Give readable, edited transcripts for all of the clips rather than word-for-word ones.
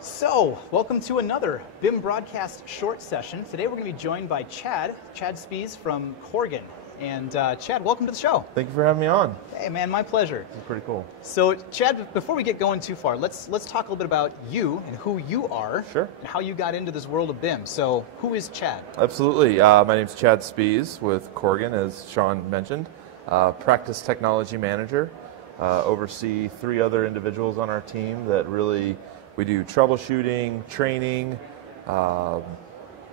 So, welcome to another BIM broadcast short session. Today we're going to be joined by Chad Speas from Corgan. And Chad, welcome to the show. Thank you for having me on. Hey man, my pleasure. It's pretty cool. So Chad, before we get going too far, let's talk a little bit about you and who you are. Sure. And how you got into this world of BIM. So, who is Chad? Absolutely. My name's Chad Speas with Corgan, as Shawn mentioned. Practice technology manager. Oversee 3 other individuals on our team that really, we do troubleshooting, training,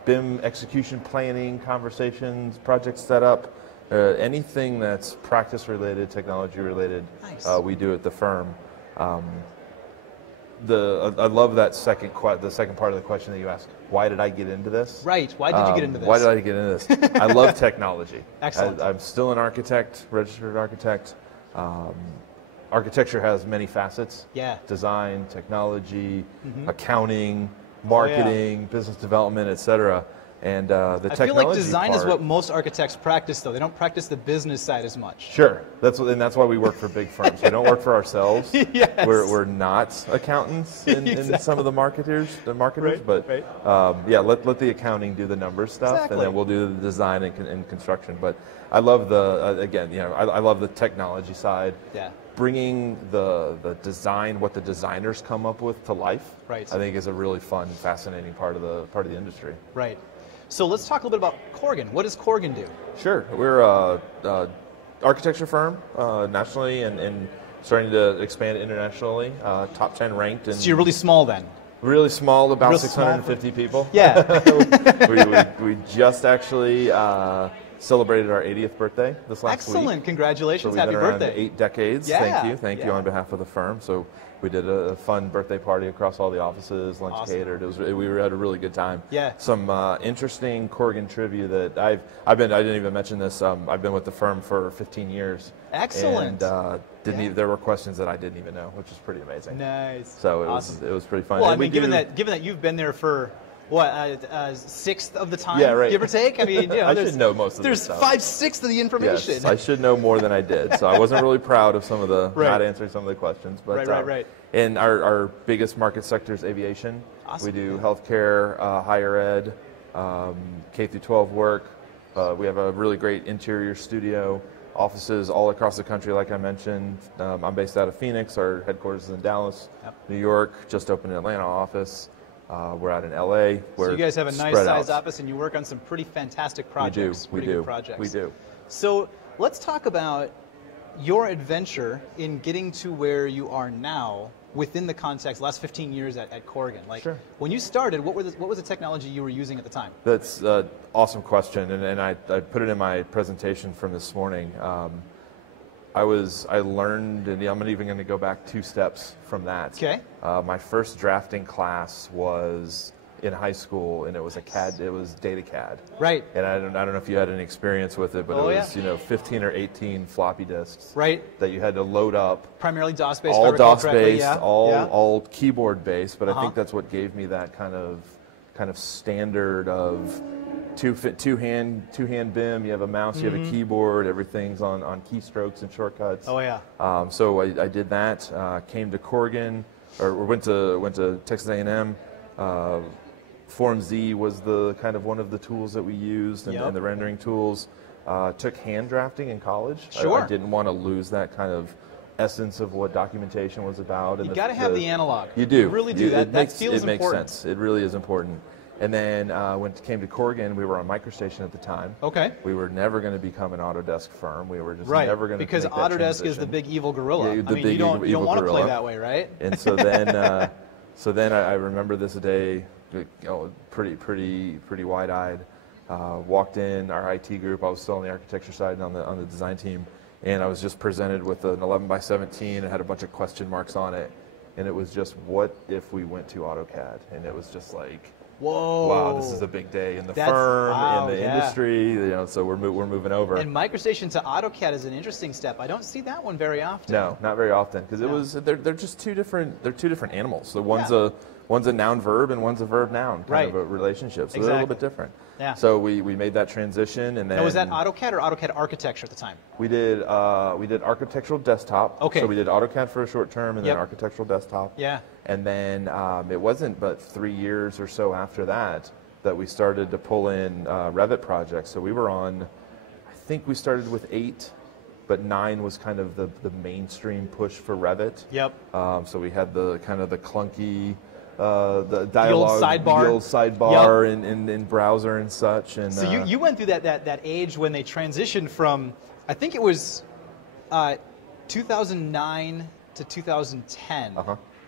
BIM execution planning, conversations, project setup, anything that's practice related, technology related, nice. We do at the firm. I love that the second part of the question that you asked. Why did I get into this? Right. Why did you get into this? Why did I get into this? I love technology. Excellent. I'm still an architect, registered architect. Architecture has many facets. Yeah. Design, technology, accounting, marketing, business development, etc. And the technology I feel like design is part, what most architects practice, though. They don't practice the business side as much. Sure, that's why we work for big firms. We don't work for ourselves. Yes. We're not accountants in some of the marketers, Right, but right. Yeah, let the accounting do the numbers stuff, Exactly. and then we'll do the design and construction. But I love the I love the technology side. Yeah. Bringing the design, what the designers come up with, to life. Right. I think is a really fun, fascinating part of the industry. Right. So let's talk a little bit about Corgan. What does Corgan do? Sure. We're a architecture firm nationally and starting to expand internationally. Top 10 ranked. And So you're really small then? really small, about Real 650 people. Yeah. we just actually celebrated our 80th birthday this last week. Excellent. Congratulations. So we've Happy been around birthday. 8 decades. Yeah. Thank you on behalf of the firm. So we did a fun birthday party across all the offices, lunch Awesome. catered. We had a really good time. Yeah. Some interesting Corgan trivia that I didn't even mention this. I've been with the firm for 15 years. Excellent. And there were questions that I didn't even know, which is pretty amazing. Nice. So Awesome. it was pretty fun. Well, I And mean, given that you've been there for what, 1/6 of the time, Yeah, right. give or take. I mean, I should know most of this There's stuff. 5/6 of the information. Yes, I should know more than I did. So I wasn't really proud of some of the Right. not answering some of the questions. But Right. And our biggest market sector is aviation. Awesome. We do healthcare, higher ed, K through 12 work. We have a really great interior studio, offices all across the country, like I mentioned. I'm based out of Phoenix. Our headquarters is in Dallas, Yep. New York. Just opened an Atlanta office. We're out in LA. So you guys have a nice spread sized out. office, and you work on some pretty fantastic projects. We Pretty do. good projects. We do. So let's talk about your adventure in getting to where you are now within the context, last 15 years at Corgan. Like, Sure. when you started, what was the technology you were using at the time? That's an awesome question, and I put it in my presentation from this morning. I learned, and I'm even going to go back 2 steps from that. Okay. My first drafting class was in high school, and it was data CAD. Right. And I don't know if you had any experience with it, but Oh, it was yeah. 15 or 18 floppy disks. Right. That you had to load up. Primarily DOS-based. All if I recall DOS correctly. based, Yeah. all keyboard based, but I Uh-huh. think that's what gave me that kind of standard of two hand BIM. You have a mouse, you have a keyboard, everything's on keystrokes and shortcuts. Oh yeah. So I did that. Came to Corgan, or went to Texas A&M. Form Z was the kind of one of the tools that we used, and, Yep. and the rendering tools. Took hand drafting in college. Sure. I didn't want to lose that kind of essence of what documentation was about. And You got to have the analog. You do. You really do. That feels it makes important. sense. It really is important. And then when it came to Corgan, we were on MicroStation at the time. Okay. We were never going to become an Autodesk firm. We were just Right. never going to Because make that Autodesk is the transition. big evil gorilla. Yeah, I mean, you don't want to play gorilla. that way, right? And so then, I remember this day, pretty wide-eyed. Walked in our IT group. I was still on the architecture side and on the design team, and I was just presented with an 11x17. It had a bunch of question marks on it, and it was just, what if we went to AutoCAD? And it was just like, Whoa! wow, this is a big day in the That's- firm, wow, in the yeah. industry. So we're moving over. And MicroStation to AutoCAD is an interesting step. I don't see that one very often. No, not very often, because they're just two different animals. So one's one's a noun verb and one's a verb noun kind of a relationship. So they're a little bit different. Yeah. So we made that transition, and then. Now, was that AutoCAD or AutoCAD Architecture at the time? We did architectural desktop. Okay. So we did AutoCAD for a short term, and then architectural desktop. Yeah. And then it wasn't but 3 years or so after that we started to pull in Revit projects. So we were on, I think we started with 8, but 9 was kind of the mainstream push for Revit. Yep. So we had the kind of the clunky. The dialogue, the old sidebar in browser and such. And so you went through that age when they transitioned from, I think it was 2009 to 2010.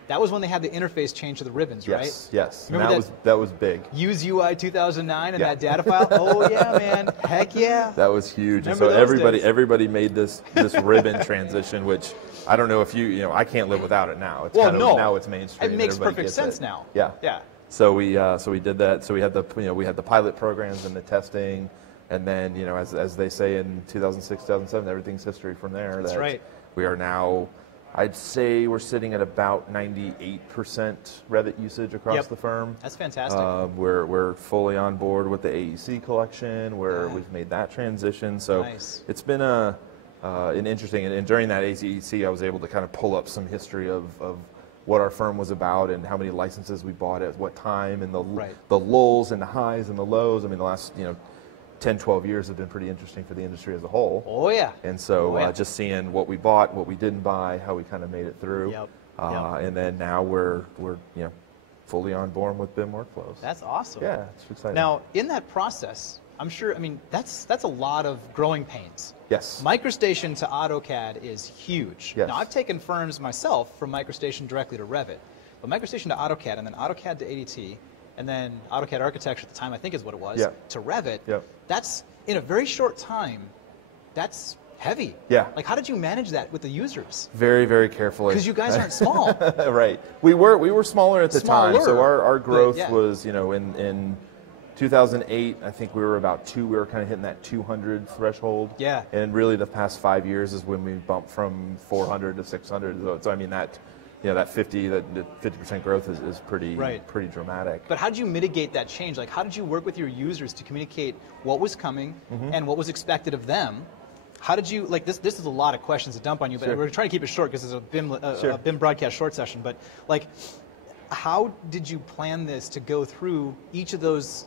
That was when they had the interface change to the ribbons, right? Yes. Remember that was big. Use UI 2009 and that data file. Oh yeah, man! Heck yeah! That was huge. Remember and so days? everybody made this ribbon transition, which I don't know if I can't live without it now. It's now it's mainstream. It makes perfect sense now. Yeah. Yeah. So we did that. So we had the pilot programs and the testing, and then as they say in 2006, 2007, everything's history from there. That's right. We are now, I'd say we're sitting at about 98% Revit usage across the firm. That's fantastic. We're fully on board with the AEC collection, where we've made that transition. So it's been an interesting, and during that AEC, I was able to kind of pull up some history of what our firm was about and how many licenses we bought at what time, and the lulls and the highs and the lows. I mean, the last 10, 12 years have been pretty interesting for the industry as a whole. Oh yeah. And so just seeing what we bought, what we didn't buy, how we kind of made it through. Yep. And then now we're fully on board with BIM workflows. That's awesome. Yeah, it's exciting. Now, in that process, I'm sure, that's a lot of growing pains. Yes. MicroStation to AutoCAD is huge. Yes. Now, I've taken firms myself from MicroStation directly to Revit, but MicroStation to AutoCAD, and then AutoCAD to ADT, and then AutoCAD Architecture at the time, I think is what it was, to Revit. That's, in a very short time, that's heavy. Yeah. Like, how did you manage that with the users? Very, very carefully. Because you guys aren't small. Right. We were smaller at the time, so our growth was, in 2008, I think we were about we were kind of hitting that 200 threshold. Yeah. And really the past 5 years is when we bumped from 400 to 600. So I mean that 50% growth is pretty dramatic. But how did you mitigate that change? Like, how did you work with your users to communicate what was coming and what was expected of them? How did you, like, this is a lot of questions to dump on you, but we're trying to keep it short because it's a BIM broadcast short session. But like, how did you plan this to go through each of those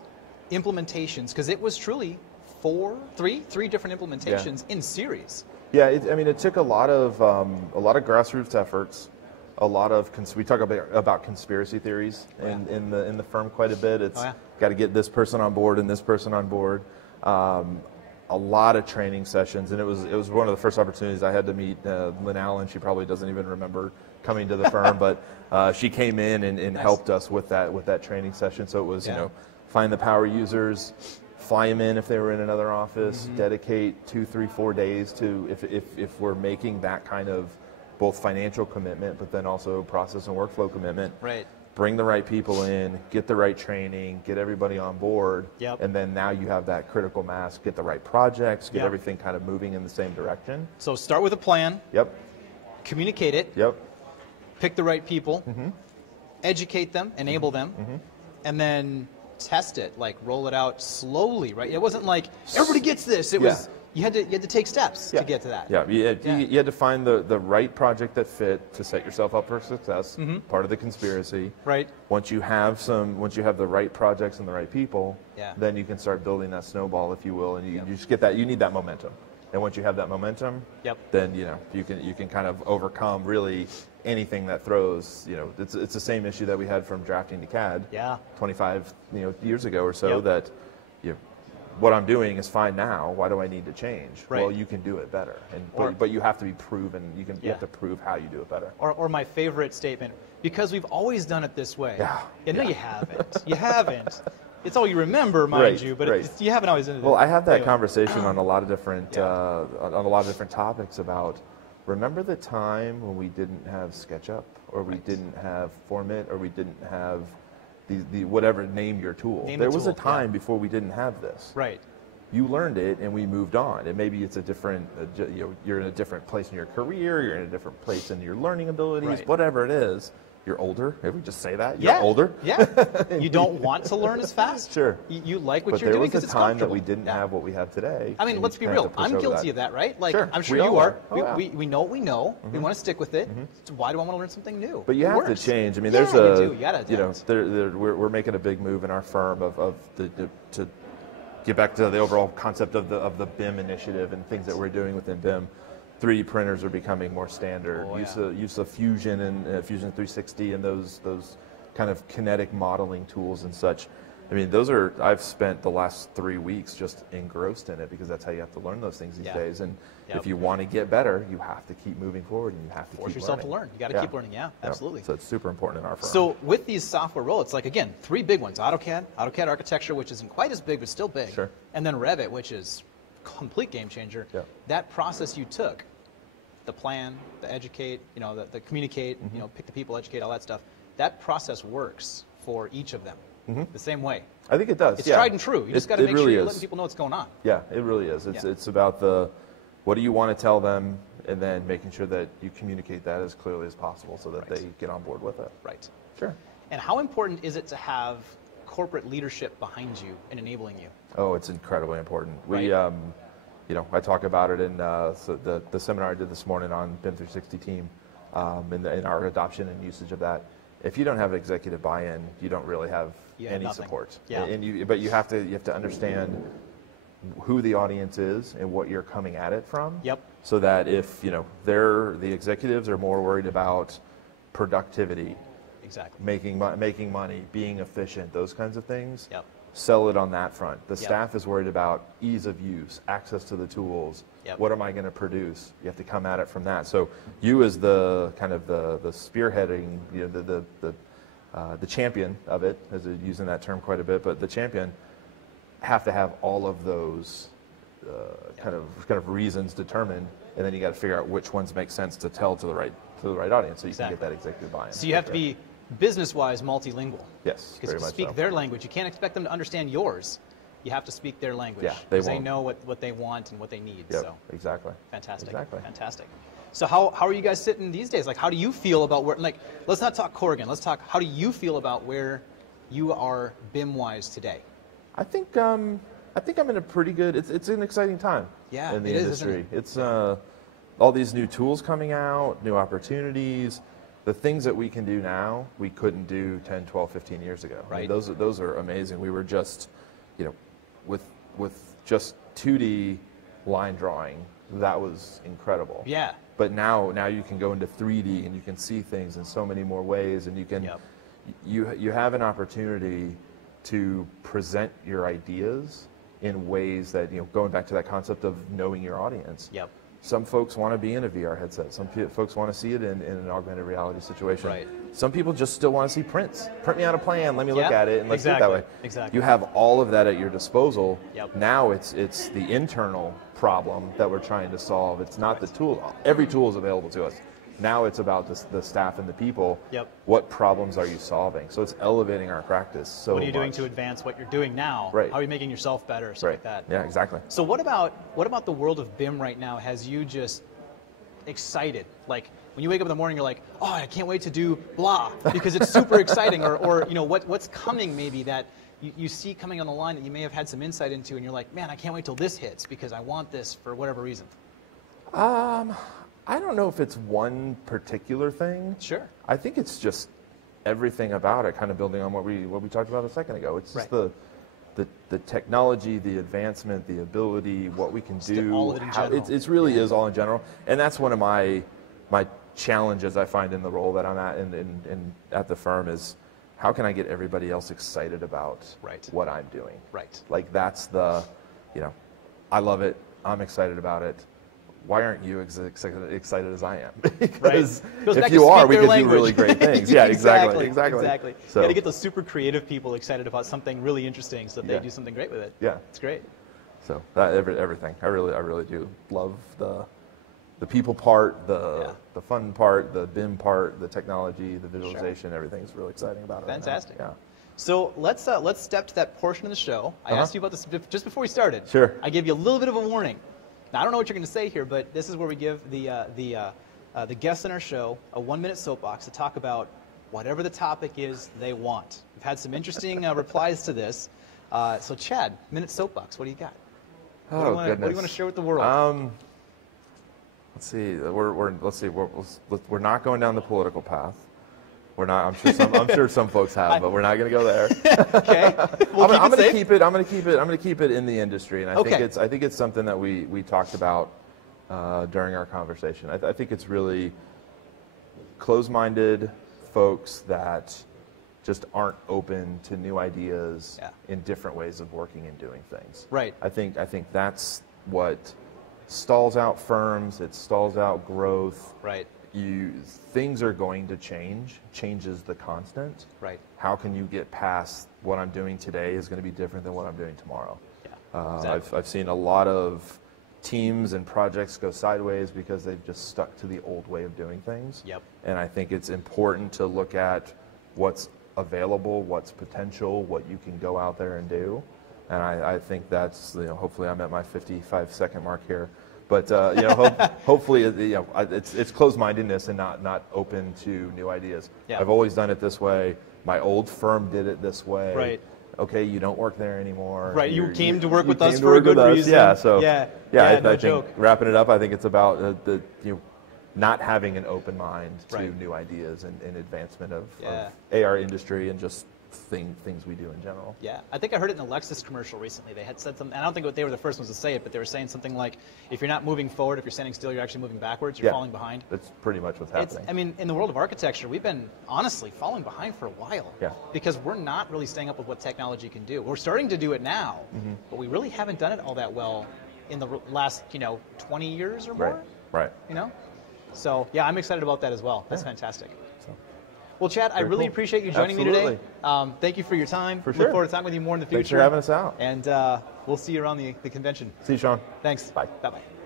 implementations? Because it was truly three different implementations in series. Yeah, it took a lot of grassroots efforts. A lot of we talk about conspiracy theories in the firm quite a bit. It's got to get this person on board and this person on board. A lot of training sessions, and it was one of the first opportunities I had to meet Lynn Allen. She probably doesn't even remember coming to the firm, but she came in and helped us with that training session. So it was find the power users, fly them in if they were in another office, dedicate 2, 3, 4 days to if we're making that kind of both financial commitment, but then also process and workflow commitment. Right. Bring the right people in, get the right training, get everybody on board, and then now you have that critical mass, get the right projects, get everything kind of moving in the same direction. So start with a plan. Yep. Communicate it. Yep. Pick the right people. Educate them, enable them, and then test it, like roll it out slowly, right? It wasn't like everybody gets this. It was you had to take steps to get to that. Yeah, you had to find the right project that fit to set yourself up for success. Part of the conspiracy. Right. Once you have the right projects and the right people, then you can start building that snowball, if you will, and you just get that. You need that momentum, and once you have that momentum, then you can kind of overcome really anything that throws. It's the same issue that we had from drafting to CAD. 25 years ago or so that. What I'm doing is fine now. Why do I need to change? Right. Well, you can do it better, but you have to be proven. You have to prove how you do it better. Or my favorite statement: because we've always done it this way. No, you haven't. You haven't. It's all you remember, mind you, but you haven't always done it. Well, I have that conversation on a lot of different topics about. Remember the time when we didn't have SketchUp, or we didn't have Formit, or we didn't have the whatever, name your tool. There was a time before we didn't have this. Right. You learned it, and we moved on. And maybe it's a different, you're in a different place in your career, you're in a different place in your learning abilities, whatever it is. you're older. If we just say that, yeah. you're older. Yeah. You don't want to learn as fast. Sure. You like what but you're doing because it's there was a time that comfortable. we didn't have what we have today. I mean, let's be real. I'm guilty of that, right? Like, sure. I'm sure we you are. Oh, yeah. We know what we know. We want to stick with it. So why do I want to learn something new? But you It have works. to change. I mean, yeah, there's a, you gotta adapt. we're making a big move in our firm to get back to the overall concept of the BIM initiative and things that we're doing within BIM. 3D printers are becoming more standard. Use of Fusion and Fusion 360 and those kind of kinetic modeling tools and such. I mean, I've spent the last 3 weeks just engrossed in it because that's how you have to learn those things these days. And if you want to get better, you have to keep moving forward and you have to force keep yourself learning. to learn. You got to keep learning. Yeah, absolutely. So it's super important in our firm. So with these software roles, it's like, again, 3 big ones: AutoCAD architecture, which isn't quite as big but still big, Sure. and then Revit, which is complete game changer. That process you took, the plan, the educate, the communicate, pick the people, educate, all that stuff. That process works for each of them the same way. I think it does. It's tried and true. You just got to make sure you're letting people know what's going on. Yeah, it really is. It's about what do you want to tell them, and then making sure that you communicate that as clearly as possible so that they get on board with it. Right. Sure. And how important is it to have corporate leadership behind you and enabling you? Oh, it's incredibly important. Right. I talk about it in the seminar I did this morning on BIM 360 team, in our adoption and usage of that. If you don't have executive buy-in, you don't really have any support. Yeah. But you have to understand who the audience is and what you're coming at it from. Yep. So that if the executives are more worried about productivity, exactly, making money, being efficient, those kinds of things. Yep. Sell it on that front. The staff is worried about ease of use, access to the tools. What am I going to produce? You have to come at it from that. So you, as the kind of the spearheading, the champion of it, as using that term quite a bit, but the champion have to have all of those kind of reasons determined, and then you got to figure out which ones make sense to tell to the right audience, so you can get that executive buy-in. So you have to be business-wise multilingual. Yes, because you speak their language. You can't expect them to understand yours. You have to speak their language. Yeah, they know what they want and what they need. Yep, so exactly. Fantastic. Exactly. Fantastic. So how are you guys sitting these days? Like, how do you feel about where? Like, let's not talk Corgan. Let's talk. How do you feel about where you are BIM-wise today? I think I'm in a pretty good. It's an exciting time. Yeah, in the it is, industry. isn't it? It's all these new tools coming out, new opportunities. The things that we can do now, we couldn't do 10, 12, 15 years ago. Right. I mean, those are amazing. We were just, with just 2D line drawing, that was incredible. Yeah. But now you can go into 3D and you can see things in so many more ways, and you can, you have an opportunity to present your ideas in ways that, going back to that concept of knowing your audience. Yep. Some folks want to be in a VR headset. Some folks want to see it in an augmented reality situation. Right. Some people just still want to see prints. Print me out a plan. Let me look at it, and let's do it that way. Exactly. You have all of that at your disposal. Yep. Now it's the internal problem that we're trying to solve. It's not the tool. Every tool is available to us. Now it's about the staff and the people. Yep. What problems are you solving? So it's elevating our practice so much. What are you doing to advance what you're doing now? Right. How are you making yourself better? Stuff like that. Yeah, exactly. So what about the world of BIM right now has you just excited? Like when you wake up in the morning, you're like, oh, I can't wait to do blah because it's super exciting, or what's coming maybe that you see coming on the line that you may have had some insight into, and you're like, man, I can't wait till this hits because I want this for whatever reason. I don't know if it's one particular thing. Sure. I think it's just everything about it, kind of building on what we talked about a second ago. It's just the technology, the advancement, the ability, what we can do. All of it in general. It really is all in general, and that's one of my challenges I find in the role that I'm at in at the firm is how can I get everybody else excited about what I'm doing. Right. Like that's I love it. I'm excited about it. Why aren't you excited as I am? Because if you are, we can do really great things. Yeah, exactly. So you got to get those super creative people excited about something really interesting so that they do something great with it. Yeah. It's great. So everything. I really do love the people part, the fun part, the BIM part, the technology, the visualization. Everything's really exciting about it. Fantastic. Yeah. So let's step to that portion of the show. I asked you about this just before we started. Sure. I gave you a little bit of a warning. Now, I don't know what you're going to say here, but this is where we give the guests in our show a 1-minute soapbox to talk about whatever the topic is they want. We've had some interesting replies to this. So Chad, Minute Soapbox, what do you got? Oh, what do you want to share with the world? Let's see. We're not going down the political path. We're not. I'm sure some folks have, but we're not going to go there. Okay. I'm going to keep it. I'm going to keep it in the industry, and I think it's something that we talked about during our conversation. I think it's really closed-minded folks that just aren't open to new ideas in different ways of working and doing things. Right. I think that's what stalls out firms. It stalls out growth. Right. Things are going to change. Change is the constant. Right. How can you get past what I'm doing today is going to be different than what I'm doing tomorrow? Yeah. Exactly. I've seen a lot of teams and projects go sideways because they've just stuck to the old way of doing things. Yep. And I think it's important to look at what's available, what's potential, what you can go out there and do. And I think that's, hopefully I'm at my 55-second mark here. But hopefully, it's closed-mindedness and not open to new ideas. Yeah. I've always done it this way. My old firm did it this way. Right. Okay, you don't work there anymore. Right. You came to work with us for a good reason. Yeah. So I think joke. Wrapping it up, I think it's about not having an open mind to new ideas and advancement of AR industry and just things we do in general. Yeah, I think I heard it in a Lexus commercial recently. They had said something, and I don't think they were the first ones to say it, but they were saying something like, if you're not moving forward, if you're standing still, you're actually moving backwards, you're falling behind. That's pretty much what's happening. I mean, in the world of architecture, we've been, honestly, falling behind for a while. Yeah. Because we're not really staying up with what technology can do. We're starting to do it now, but we really haven't done it all that well in the last, 20 years or more. Right. So, yeah, I'm excited about that as well. That's fantastic. Well, Chad, I really appreciate you joining me today. Thank you for your time. For sure. Look forward to talking with you more in the future. Thanks for having us out. And we'll see you around the convention. See you, Shawn. Thanks. Bye. Bye-bye.